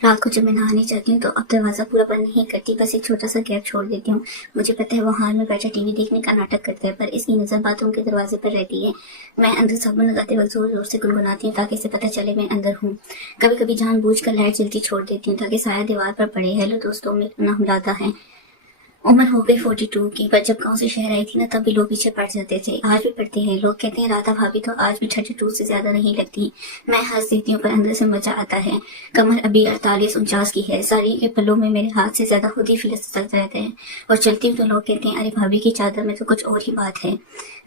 रात को जब मैं नहाने जाती हूँ तो अब दरवाज़ा पूरा बंद नहीं करती, बस एक छोटा सा गैप छोड़ देती हूँ। मुझे पता है वो हाल में बैठा टीवी देखने का नाटक करता है, पर इसकी नज़र बाथरूम के दरवाजे पर रहती है। मैं अंदर साबुन लगाते वक्त जोर जोर से गुनगुनाती हूँ ताकि इसे पता चले मैं अंदर हूँ। कभी कभी जानबूझकर लाइट जल्दी छोड़ देती हूँ ताकि साया दीवार पर पड़े। हेलो दोस्तों, मेरा नाम राधा है। उम्र हो गई 42 की, पर जब गांव से शहर आई थी ना तब भी लोग पीछे पड़ जाते थे, आज भी पड़ते हैं। लोग कहते हैं राधा भाभी तो आज भी 32 से ज्यादा नहीं लगती। मैं हंस देती हूँ पर अंदर से मजा आता है। कमर अभी 48-49 की है। साड़ी के पल्लों में मेरे हाथ से ज्यादा खुद ही फिसलते रहते हैं और चलती हूँ तो लोग कहते हैं अरे भाभी की चादर में तो कुछ और ही बात है।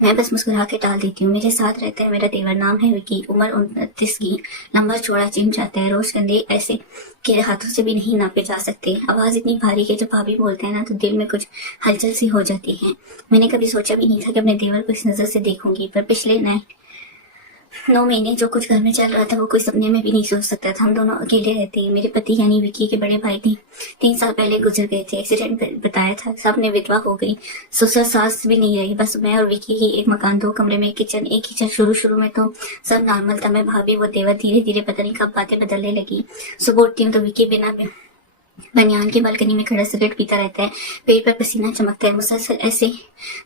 मैं बस मुस्कुरा के टाल देती हूँ। मेरे साथ रहता है मेरा देवर, नाम है विकी, उम्र 29 की, लंबा चौड़ा जिम जाता है। रोज कंधे ऐसे के हाथों से भी नहीं नापे जा सकते। आवाज इतनी भारी है जब भाभी बोलते हैं ना तो दिल में कुछ हलचल सी हो जाती है। मैंने कभी सोचा भी नहीं था कि अपने देवर को इस नजर से देखूंगी, पर पिछले 9 महीने जो कुछ घर में चल रहा था वो कोई सपने में भी नहीं सोच सकता था। हम दोनों अकेले रहते हैं। मेरे पति यानी विकी के बड़े भाई थी 3 साल पहले गुजर गए थे। एक्सीडेंट बताया था, सब ने विधवा हो गई। ससुर सास भी नहीं रही, बस मैं और विकी ही। एक मकान, 2 कमरे में किचन, एक ही छत। शुरू में तो सब नॉर्मल था। मैं भाभी वो देवर, धीरे धीरे पता नहीं कब बातें बदलने लगी। सुबह उठती हूँ तो विकी बिना बनियान की बालकनी में खड़ा सिगरेट पीता रहता है। पेट पर पसीना चमकता है।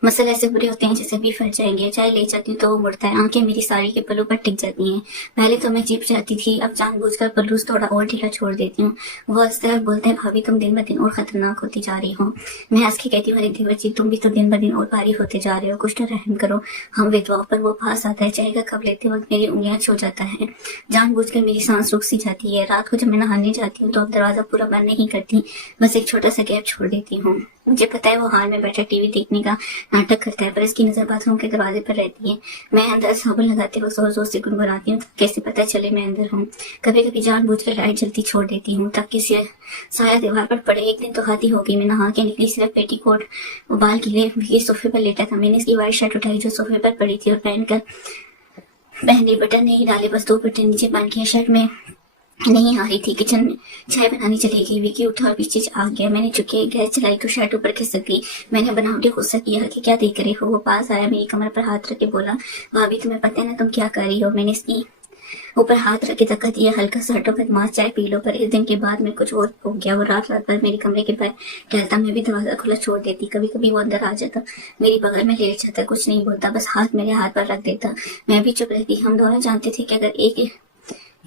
मसल ऐसे बुरे होते हैं जैसे भी फट जाएंगे। चाय ले जाती हूँ तो वो मुड़ता है। आंखें मेरी साड़ी के पल्लू पर टिक जाती हैं। पहले तो मैं चिप जाती थी, अब जानबूझकर पल्लू थोड़ा और ढीला छोड़ देती हूँ। वो हंसते और बोलते हैं भाभी तुम दिन ब दिन और खतरनाक होती जा रही हो। मैं हंस के कहती हूँ अरे देवर जी, तुम भी तो दिन ब दिन और भारी होते जा रहे हो, कुछ तो रहम करो हम विधवाओं पर। वो पास आता है, चाय का कप लेते वक्त मेरी उंगलियां छू जाता है। जानबूझकर मेरी सांस रुक सी जाती है। रात को जब मैं नहाने जाती हूँ तो अब दरवाजा पूरा बंद नहीं करती, बस एक छोटा सा गैप छोड़ देती हूँ। मुझे पता है वो हाल में बैठा टीवी देखने का नाटक करता है, पर इसकी नजर बाथरूम के दरवाजे पर रहती है। मैं अंदर साबुन लगाते हुए जोर जोर से गुनगुनाती हूँ कैसे पता चले मैं अंदर हूँ। कभी कभी जानबूझकर लाइट जल्दी छोड़ देती हूँ ताकि साया दीवार पर पड़े। एक दिन तो हाथी हो गई, मैं नहा के निकली, सिर्फ पेटीकोट उबाल के लिए विकी सोफे पर लेटा था। मैंने इसकी व्हाइट शर्ट उठाई जो सोफे पर पड़ी थी और पहने, बटन नहीं डाले, बस 2 बटन नीचे बांध के शर्ट में नहीं आ रही थी। किचन में चाय बनानी चली गई। विकी उठा और पीछे आ गया। मैंने चुके गैस चलाई तो शर्ट ऊपर खिसक गई। मैंने बनावटी गुस्सा किया कि क्या देख रही हो। वो पास आया, मेरी कमर पर हाथ रख के बोला भाभी तुम्हें पता है ना तुम क्या कर रही हो। मैंने इसकी ऊपर हाथ रख के धक्का दिया, हल्का सा हटो बदमाश, चाय पी लो। पर इस दिन के बाद में कुछ और हो गया। वो रात भर मेरे कमरे के बाहर टहलता, मैं भी दरवाजा खुला छोड़ देती। कभी कभी वो अंदर आ जाता, मेरी बगल में लेट जाता, कुछ नहीं बोलता, बस हाथ मेरे हाथ पर रख देता। मैं भी चुप रहती। हम दोनों जानते थे कि अगर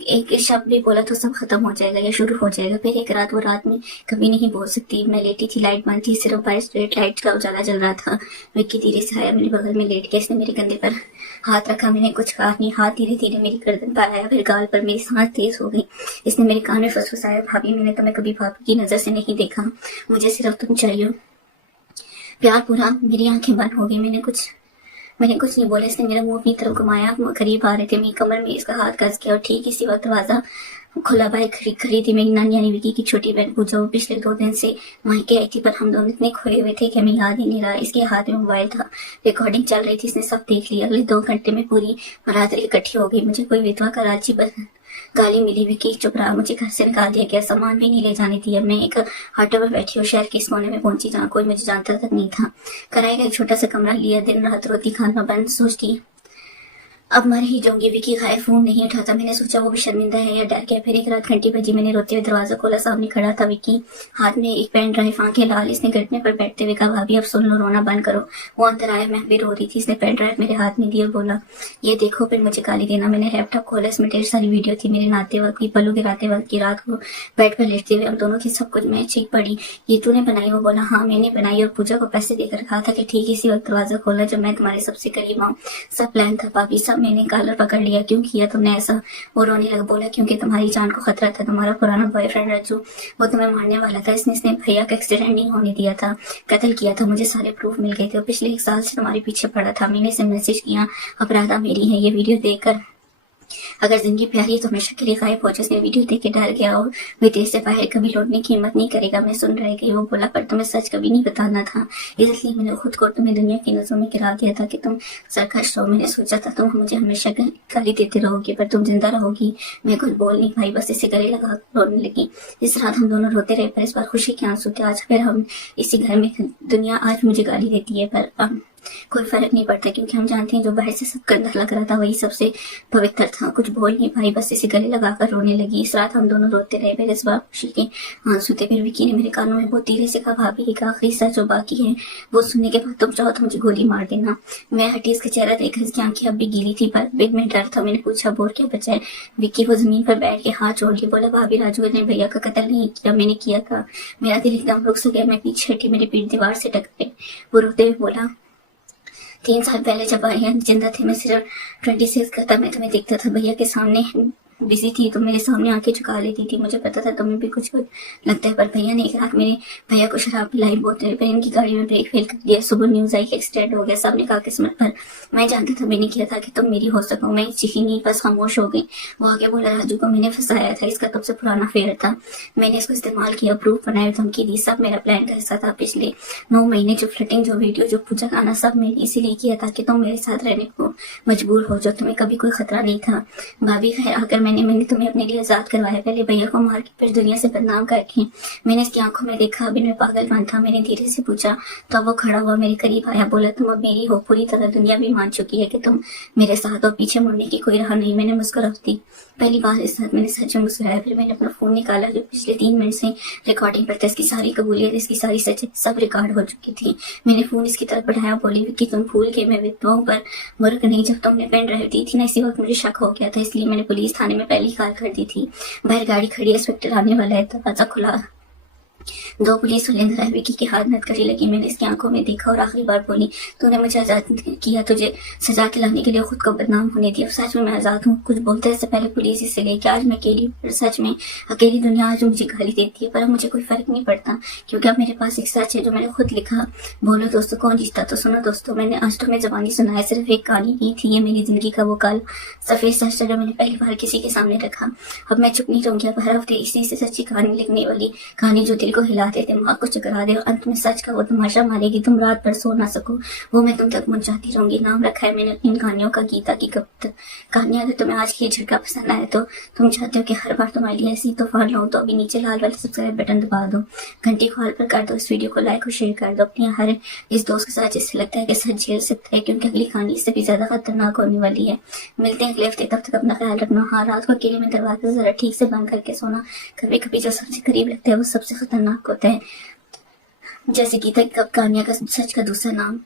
एक शब्द भी बोला तो सब खत्म हो जाएगा या शुरू हो जाएगा। फिर एक रात, वो रात में कभी नहीं बोल सकती। मैं लेटी थी, लाइट बंद थी, सिर्फ बाहर स्ट्रीट लाइट का उजाला जल रहा था। विक्की धीरे से आया, मेरे बगल में लेट गया। इसने मेरे कंधे पर हाथ रखा। मैंने कुछ कहा नहीं। हाथ धीरे धीरे मेरी गर्दन पर आया, फिर गाल पर। मेरी सांस तेज हो गई। इसने मेरे कान में फुसफुसाया भाभी मैंने तुम्हें कभी भाभी की नजर से नहीं देखा, मुझे सिर्फ तुम चाहिए। प्यार पूरा। मेरी आंखें बंद हो गई। मैंने कुछ नहीं बोला। इसने मेरा मुंह अपनी तरफ घुमाया। करीब आ रहे थे, मेरी कमर में इसका हाथ कस गया और ठीक इसी वक्त दरवाजा खुला। बाइक खड़ी थी मेरी नानी यानी विकी की छोटी बहन पूजा। वो पिछले 2 दिन से मायके आई थी, पर हम दोनों इतने खोए हुए थे कि हमें याद ही नहीं रहा। इसके हाथ में मोबाइल था, रिकॉर्डिंग चल रही थी, इसने सब देख लिया। अगले 2 घंटे में पूरी बरादरी इकट्ठी हो गई। मुझे कोई विधवा का राजी गाली मिली। विकी चुप रहा, मुझे घर से निकाल दिया गया, सामान भी नहीं ले जाने दिया। मैं एक ऑटो में बैठी और शहर के इस कोने में पहुंची जहाँ कोई मुझे जानता तक नहीं था। किराए का एक छोटा सा कमरा लिया, दिन रात रोती खाना बंद। सोचती अब मर ही जाऊंगी। विकी गायब, फोन नहीं उठाता। मैंने सोचा वो भी शर्मिंदा है या डर गया। फिर एक रात घंटी बजी, मैंने रोते हुए दरवाजा खोला। सामने खड़ा था विकी, हाथ में एक पेन ड्राइव, आंखें लाल। इसने घटने पर बैठते हुए कहा भाभी अब सुन लो, रोना बंद करो। वो अंदर आया, मैं भी रो रही थी। इसने पेन ड्राइव मेरे हाथ में दिया, बोला ये देखो, फिर मुझे गाली देना। मैंने लैपटॉप खोला, इसमें ढेर सारी वीडियो थी मेरे नहाते वक्त की, पल्लू गिराते वक्त की, रात को बेड पर लेटते हुए हम दोनों की, सब कुछ। मैं चीख पड़ी ये तूने बनाई? वो बोला हाँ मैंने बनाई, और पूजा को पैसे देकर कहा था कि ठीक इसी वक्त दरवाजा खोला जब मैं तुम्हारे सबसे करीब आऊँ। सब प्लान था भाभी, सब। मैंने कॉलर पकड़ लिया। क्यों किया तुमने ऐसा? वो रोने लगा, बोला क्योंकि तुम्हारी जान को खतरा था। तुम्हारा पुराना बॉयफ्रेंड रज्जू, वो तुम्हें मारने वाला था। इसने भैया का एक्सीडेंट नहीं होने दिया था, कत्ल किया था। मुझे सारे प्रूफ मिल गए थे। पिछले 1 साल से तुम्हारे पीछे पड़ा था। मैंने इसे मैसेज किया, अपराधा मेरी है। ये वीडियो देखकर अगर जिंदगी प्यारी है तो हमेशा के लिए गायब हो। जिसने वीडियो देख के डर गया और विदेश से बाहर कभी लौटने की हिम्मत नहीं करेगा। मैं सुन रह गई। वो बोला पर तुम्हें सच कभी नहीं बताना था, इसलिए मैंने खुद को तुम्हें दुनिया की नजरों में गिरा दिया था कि तुम सरकश रहो। मैंने सोचा था तुम मुझे हमेशा गाली देते रहोगी, पर तुम जिंदा रहोगी। मैं कुछ बोल नहीं पाई, बस इसे गले लगा रोने लगी। इस रात हम दोनों रोते रहे, पर इस बार खुशी के आंसू थे। आज फिर हम इसी घर में, दुनिया आज मुझे गाली देती है, पर कोई फर्क नहीं पड़ता, क्योंकि हम जानते हैं जो बाहर से सब गंदा लग रहा था वही सबसे पवित्र था। कुछ बोल नहीं पाई, बस इसे गले लगाकर रोने लगी। इस रात हम दोनों रोते रहे, मेरे इस बार खुशी के आंसू थे। फिर विक्की ने मेरे कानों में बहुत धीरे से कहा, भाभी एक आखिरी सच जो बाकी है वो सुनने के बाद तुम चाहो तो मुझे गोली मार देना। मैं हटी, इसका चेहरा देखकर इसकी आंखें अब भी गीली थी, पर बिन में डर था। मैंने पूछा, बोल क्या बचा है? विक्की वो जमीन पर बैठ के हाथ जोड़ के बोला, भाभी राजू ने भैया का कत्ल नहीं किया, मैंने किया था। मेरा दिल एकदम रुक सा गया। मैं पीछे हटी, मेरी पीठ दीवार से टकराई। वो रोते हुए बोला, 3 साल पहले जब भैया जिंदा थे, मैं सिर्फ 26 का था। मैं तुम्हें देखता था, भैया के सामने बिजी थी तो मेरे सामने आके झुका लेती थी। मुझे पता था तुम्हें भी कुछ लगता है, पर भैया ने एक रात मेरे भैया को शराब पिलाई, बोतल पर इनकी गाड़ी में ब्रेक फेल कर दिया। सुबह न्यूज आई कि एक्सीडेंट हो गया। सबने कहा किस्मत पर। मैं जानती था मैंने किया था कि तुम मेरी हो सको। मैं चिखी नहीं, बस खामोश हो गई। वो आगे बोला, राजू को मैंने फंसाया था, इसका तब से पुराना फेयर था। मैंने इसको इस्तेमाल किया, प्रूफ बनाया, धमकी दी, सब मेरा प्लान का हिस्सा था। पिछले 9 महीने जो फ्लटिंग, जो वीडियो, जो पूजा गाना, सब मैंने इसीलिए किया था कि तुम मेरे साथ रहने को मजबूर हो जाओ। तुम्हें कभी कोई खतरा नहीं था। भाभी खैर आकर मैंने तुम्हें अपने लिए आजाद करवाया, पहले भैया को मार के फिर दुनिया से बदनाम करके। मैंने इसकी आंखों में देखा, अभी मैं पागलपन था। मैंने धीरे से पूछा, तो वो खड़ा हुआ, मेरे करीब आया, बोला, तुम अब मेरी हो पूरी तरह। दुनिया भी मान चुकी है कि तुम मेरे साथ हो, पीछे मुड़ने की कोई राह नहीं। मैंने मुस्कुरा दी, पहली बार इस साथ मैंने सच में मुस्कुराया। फिर मैंने अपना फोन निकाला, जो पिछले 3 मिनट से रिकॉर्डिंग पर था। इसकी सारी कबूलियत, इसकी सारी सच सब रिकॉर्ड हो चुकी थी। मैंने फोन इसकी तरफ बढ़ाया, बोली, कि तुम भूल के मैं विधवाओं पर मुर्ग नहीं। जब तुमने पेन ड्राइव दी थी ना, इसी वक्त मुझे शक हो गया था, इसलिए मैंने पुलिस थाने में पहली कॉल कर दी थी। बाहर गाड़ी खड़ी है, इंस्पेक्टर आने वाला है। दरवाजा खुला, 2 पुलिस वाले अंदर आए। विक्की के हाथ नटकड़ी लगी। मैंने इसकी आंखों में देखा और आखिरी बार बोली, तूने मुझे आजाद किया, तुझे सजा दिलाने के लिए खुद को बदनाम होने दिया। सच में मैं आजाद हूँ। कुछ बोलते से पहले पुलिस इसे लेके, आज मैं अकेली, सच में अकेली दुनिया आज मुझे गाली देती है, पर अब मुझे कोई फर्क नहीं पड़ता, क्योंकि अब मेरे पास एक सच है जो मैंने खुद लिखा। बोलो दोस्तों, कौन जीता? तो सुनो दोस्तों, मैंने आज तुम्हें जबानी सुनाया, सिर्फ एक कहानी नहीं थी ये, मेरी जिंदगी का वो काल सफेद सच जो मैंने पहली बार किसी के सामने रखा। अब मैं चुप नहीं रहूंगी। अब हर हफ्ते इसी से सच्ची कहानी लिखने वाली, कहानी जो दिल को हिला दे, दिमाग को चकरा दे और अंत में सच का वो तमाशा मारेगी, तुम रात भर सो ना सको, वो मैं तुम तक पहुंचाती रहूंगी। नाम रखा है मैंने इन कहानियों का गीता की कहानियां। अगर तुम्हें आज की ये झटका पसंद आए तो तुम चाहते हो कि हर बार तुम्हारे लिए ऐसी तूफान लाऊं, तो अभी नीचे लाल वाले सब्सक्राइब बटन दबा दो, घंटी को ऑल पर कर दो, इस वीडियो को लाइक और शेयर कर दो अपनी हर इस दोस्त के साथ जिससे लगता है कि सच झेल सकता है, क्योंकि अगली कहानी इससे भी ज्यादा खतरनाक होने वाली है। मिलते हैं अगले हफ्ते, तब तक अपना ख्याल रखना। हाँ, रात को अकेले में दरवाजा जरा ठीक से बंद करके सोना। कभी कभी जो सबसे करीब लगता है वो सबसे खतरनाक होता है, जैसे गीता की कहानियां का सच का दूसरा नाम।